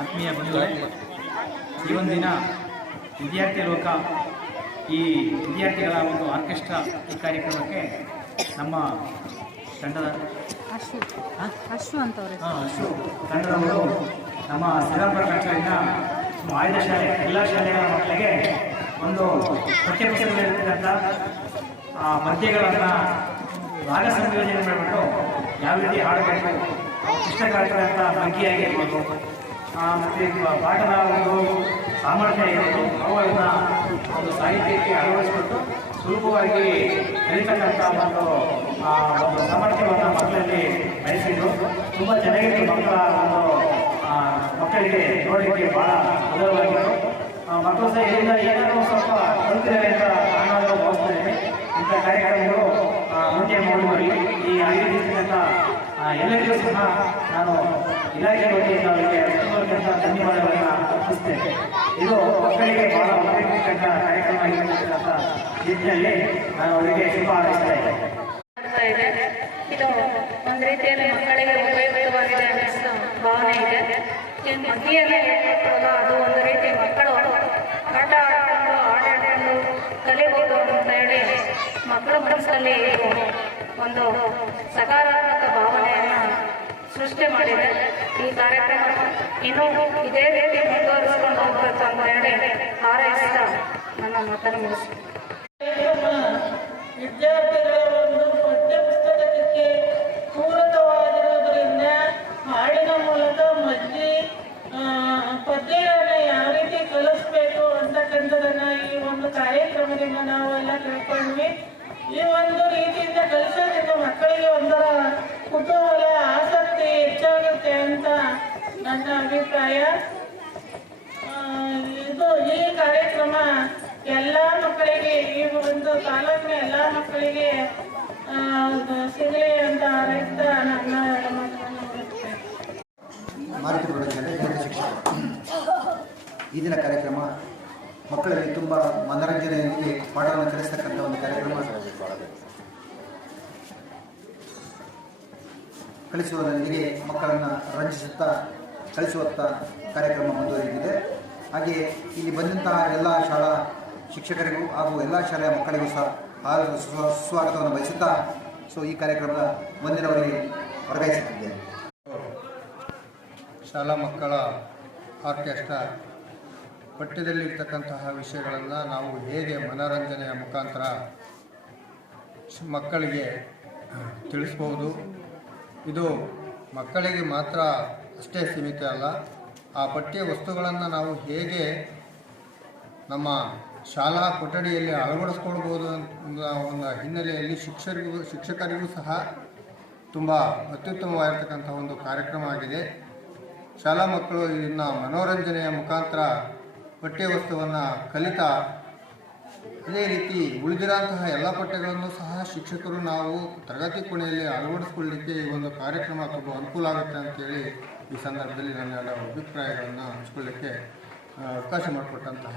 ಆತ್ಮೀಯ ಬಂಧುಗಳೇ, ಈ ಒಂದು ದಿನ ವಿದ್ಯಾರ್ಥಿ ಲೋಕ ಈ ವಿದ್ಯಾರ್ಥಿಗಳ ಒಂದು ಆರ್ಕೆಸ್ಟ್ರಾ ಈ ಕಾರ್ಯಕ್ರಮಕ್ಕೆ ನಮ್ಮ ತಂಡದ ಅಶ್ವ ತಂಡದವರು ನಮ್ಮ ಶ್ರೀರಾಮಪುರ ಕಟ್ಟಡದಿಂದ ಆಯ್ದ ಶಾಲೆ ಎಲ್ಲ ಶಾಲೆಗಳ ಮಕ್ಕಳಿಗೆ ಒಂದು ಪಠ್ಯಪುಸ್ತಕದಲ್ಲಿರ್ತಕ್ಕಂಥ ಪದ್ಯಗಳನ್ನು ರಾಗ ಸಂಯೋಜನೆ ಮಾಡಿಬಿಟ್ಟು ಯಾವ ರೀತಿ ಹಾಡಬೇಕು, ಇಷ್ಟಕಾಗ್ತಕ್ಕಂಥ ಬಗ್ಗೆ ಮತ್ತು ಪಾಠದ ಒಂದು ಸಾಮರ್ಥ್ಯ ಇರೋದು ಅವುಗಳನ್ನ ಒಂದು ಸಾಹಿತ್ಯಕ್ಕೆ ಅಳವಡಿಸಿಕೊಂಡು ಸುಲಭವಾಗಿ ಕಲಿತಕ್ಕಂಥ ಒಂದು ಸಾಮರ್ಥ್ಯವನ್ನು ಮಕ್ಕಳಲ್ಲಿ ಬೆಳೆಸಿದ್ರು. ತುಂಬ ಚೆನ್ನಾಗಿತ್ತು. ಮಕ್ಕಳಿಗೆ ನೋಡಲಿಕ್ಕೆ ಭಾಳ ಮಧುರವಾಗಿತ್ತು. ಮಕ್ಕಳು ಸಹ ಇದರಿಂದ ಏನಾದರೂ ಸ್ವಲ್ಪ ಕಲಿತಿದ್ದಾರೆ ಅಂತ ನಾನಾದರೂ ಭಾವಿಸ್ತೇನೆ. ಇಂಥ ಕಾರ್ಯಕ್ರಮಗಳು ಮುಂದೆ ಮಾಡುವಲ್ಲಿ ಈ ಆಯೋಜಿಸಿದಂಥ ಎಲ್ಲರಿಗೂ ಸಹ ನಾನು ಇಲಾಖೆ ವತಿಯಿಂದ ಅವರಿಗೆ ಅತ್ಯುತ್ತಮವಾದಂಥ ಧನ್ಯವಾದಗಳನ್ನು ಅರ್ಪಿಸ್ತೇನೆ. ಇದು ಮಕ್ಕಳಿಗೆ ಬಹಳ ಉಪಯುಕ್ತ ಕಾರ್ಯಕ್ರಮ ಆಗಿರತಕ್ಕಂಥ ನಿಟ್ಟಿನಲ್ಲಿ ನಾನು ಅವರಿಗೆ ಶುಭ ಹಾರೈಸ್ತಾ ಇದ್ದೇನೆ. ಇದು ಒಂದು ರೀತಿಯಲ್ಲಿ ಮಕ್ಕಳಿಗೆ ಉಪಯುಕ್ತವಾಗಿದೆ ಅನ್ನಿಸೋ ಭಾವನೆ ಇದೆ. ಮಧ್ಯೆಯಲ್ಲೇ ಹೇಳ್ಕೊಟ್ಟಾಗ ಅದು ಒಂದು ರೀತಿ ಮಕ್ಕಳು ಆಟ ಆಡಿಕೊಂಡು ಹಾಡಾಡಿಕೊಂಡು ಕಲಿಬಹುದು ಅಂತ ಹೇಳಿ ಮಕ್ಕಳ ಮನಸ್ಸಲ್ಲಿ ಒಂದು ಸಕಾರಾತ್ಮಕ ಭಾವನೆಯನ್ನು ಸೃಷ್ಟಿ ಮಾಡಿದೆ. ಈ ಕಾರ್ಯಕ್ರಮ ಇನ್ನೂ ಇದೇ ರೀತಿ ಮುಂದುವರಿಸಿಕೊಂಡು ಹೋಗ್ಬೇಕು ಅಂತ ಹೇಳಿ ಹಾರೈಸ್ತಾ ನನ್ನ ಮಾತನ್ನು ಮುಗಿಸ್ತೀನಿ. ವಿದ್ಯಾರ್ಥಿಗಳ ಒಂದು ಪಠ್ಯಪುಸ್ತಕಕ್ಕೆ ಪೂರಕವಾಗಿರೋದ್ರಿಂದ ಹಾಡಿನ ಮೂಲಕ ಪದ್ಯಗಳನ್ನ ಯಾವ ರೀತಿ ಕಲಿಸ್ಬೇಕು ಅಂತಕ್ಕಂಥದನ್ನ ಈ ಒಂದು ಕಾರ್ಯಕ್ರಮದಿಂದ ನಾವೆಲ್ಲ ತಿಳ್ಕೊಂಡ್ವಿ. ಈ ಒಂದು ರೀತಿಯಿಂದ ಕಲಿಸೋದ್ರಿಂದ ಮಕ್ಕಳಿಗೆ ಒಂದರ ಕುತೂಹಲ, ಆಸಕ್ತಿ ಹೆಚ್ಚಾಗುತ್ತೆ ಅಂತ ನನ್ನ ಅಭಿಪ್ರಾಯ. ಈ ಕಾರ್ಯಕ್ರಮ ಎಲ್ಲ ಮಕ್ಕಳಿಗೆ, ಈ ಒಂದು ತಾಲೂಕಿನ ಎಲ್ಲ ಮಕ್ಕಳಿಗೆ ಸಿಗಲಿ ಅಂತ ಹಾರೈಸ್ತಾ ನನ್ನ ಮಾರುತಿ ಶಿಕ್ಷಕರು ಈ ದಿನ ಕಾರ್ಯಕ್ರಮ ಮಕ್ಕಳಲ್ಲಿ ತುಂಬ ಮನರಂಜನೆಯೊಂದಿಗೆ ಪಾಠವನ್ನು ಕಲಿಸ್ತಕ್ಕಂಥ ಒಂದು ಕಾರ್ಯಕ್ರಮ. ಕಲಿಸುವುದರೊಂದಿಗೆ ಮಕ್ಕಳನ್ನು ರಂಜಿಸುತ್ತಾ ಕಲಿಸುವತ್ತ ಕಾರ್ಯಕ್ರಮ ಮುಂದುವರಿದಿದೆ. ಹಾಗೆಯೇ ಇಲ್ಲಿ ಬಂದಂತಹ ಎಲ್ಲ ಶಾಲಾ ಶಿಕ್ಷಕರಿಗೂ ಹಾಗೂ ಎಲ್ಲ ಶಾಲೆಯ ಮಕ್ಕಳಿಗೂ ಸಹ ಸ್ವಾಗತವನ್ನು ಬಯಸುತ್ತಾ ಈ ಕಾರ್ಯಕ್ರಮದ ಮುಂದಿನವರಿಗೆ ವರ್ಗಾಯಿಸುತ್ತಿದ್ದೇನೆ. ಶಾಲಾ ಮಕ್ಕಳ ಆರ್ಕೆಸ್ಟ್ರಾ ಪಠ್ಯದಲ್ಲಿರ್ತಕ್ಕಂತಹ ವಿಷಯಗಳನ್ನು ನಾವು ಹೇಗೆ ಮನೋರಂಜನೆಯ ಮುಖಾಂತರ ಮಕ್ಕಳಿಗೆ ತಿಳಿಸ್ಬೋದು. ಇದು ಮಕ್ಕಳಿಗೆ ಮಾತ್ರ ಅಷ್ಟೇ ಸೀಮಿತ ಅಲ್ಲ, ಆ ಪಠ್ಯ ವಸ್ತುಗಳನ್ನು ನಾವು ಹೇಗೆ ನಮ್ಮ ಶಾಲಾ ಕೊಠಡಿಯಲ್ಲಿ ಅಳವಡಿಸ್ಕೊಳ್ಬೋದು ಅನ್ನೋ ಒಂದು ಹಿನ್ನೆಲೆಯಲ್ಲಿ ಶಿಕ್ಷಕರಿಗೂ ಸಹ ತುಂಬ ಅತ್ಯುತ್ತಮವಾಗಿರ್ತಕ್ಕಂಥ ಒಂದು ಕಾರ್ಯಕ್ರಮ ಆಗಿದೆ. ಶಾಲಾ ಮಕ್ಕಳು ಇದನ್ನು ಮನೋರಂಜನೆಯ ಮುಖಾಂತರ ಪಠ್ಯ ವಸ್ತುವನ್ನು ಕಲಿತಾ ಅದೇ ರೀತಿ ಉಳಿದಿರೋಂತಹ ಎಲ್ಲ ಪಠ್ಯಗಳನ್ನು ಸಹ ಶಿಕ್ಷಕರು ನಾವು ತರಗತಿ ಕೋಣೆಯಲ್ಲಿ ಅಳವಡಿಸ್ಕೊಳ್ಳಲಿಕ್ಕೆ ಈ ಒಂದು ಕಾರ್ಯಕ್ರಮ ತುಂಬ ಅನುಕೂಲ ಆಗುತ್ತೆ ಅಂತೇಳಿ ಈ ಸಂದರ್ಭದಲ್ಲಿ ನನ್ನ ಅಭಿಪ್ರಾಯಗಳನ್ನು ಹಂಚ್ಕೊಳ್ಳಿಕ್ಕೆ ಅವಕಾಶ ಮಾಡಿಕೊಟ್ಟಂತಹ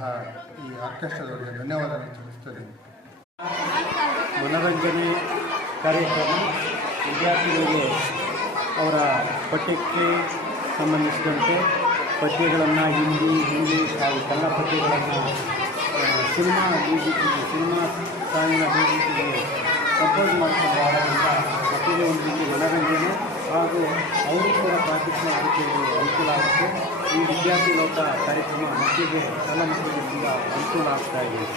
ಈ ಆರ್ಕೆಸ್ಟ್ರಾದವರಿಗೆ ಧನ್ಯವಾದಗಳನ್ನು ತಿಳಿಸ್ತಿದ್ದೀನಿ. ಮನೋರಂಜನೆ ಕಾರ್ಯಕ್ರಮ ವಿದ್ಯಾರ್ಥಿಗಳಿಗೆ ಅವರ ಪಠ್ಯಕ್ಕೆ ಸಂಬಂಧಿಸಿದಂತೆ ಪಠ್ಯಗಳನ್ನು ಹಿಂದಿ, ಇಂಗ್ಲೀಷ್ ಹಾಗೂ ಕನ್ನಡ ಪಠ್ಯಗಳನ್ನು ಸಿನಿಮಾ ಸಾಂಗಿನ ಬೀಜಿಗೆ ಕಂಪೋಸ್ ಮಾಡ್ಕೊಂಡು ಆಡೋದ್ರಿಂದ ಮಕ್ಕಳಿಗೆ ಒಂದು ರೀತಿ ಮನೋರಂಜನೆ ಹಾಗೂ ಅವರು ಕೂಡ ಪ್ರಾಕ್ಟೀಸ್ ಮಾಡೋದಕ್ಕೆ ಅನುಕೂಲ ಆಗುತ್ತೆ. ಈ ವಿದ್ಯಾರ್ಥಿ ಲೋಕ ಕಾರ್ಯಕ್ರಮ ಮಕ್ಕಳಿಗೆ ಶಾಲಾ ಮಕ್ಕಳಿಗೆ ತುಂಬ ಅನುಕೂಲ ಆಗ್ತಾ ಇದೆ.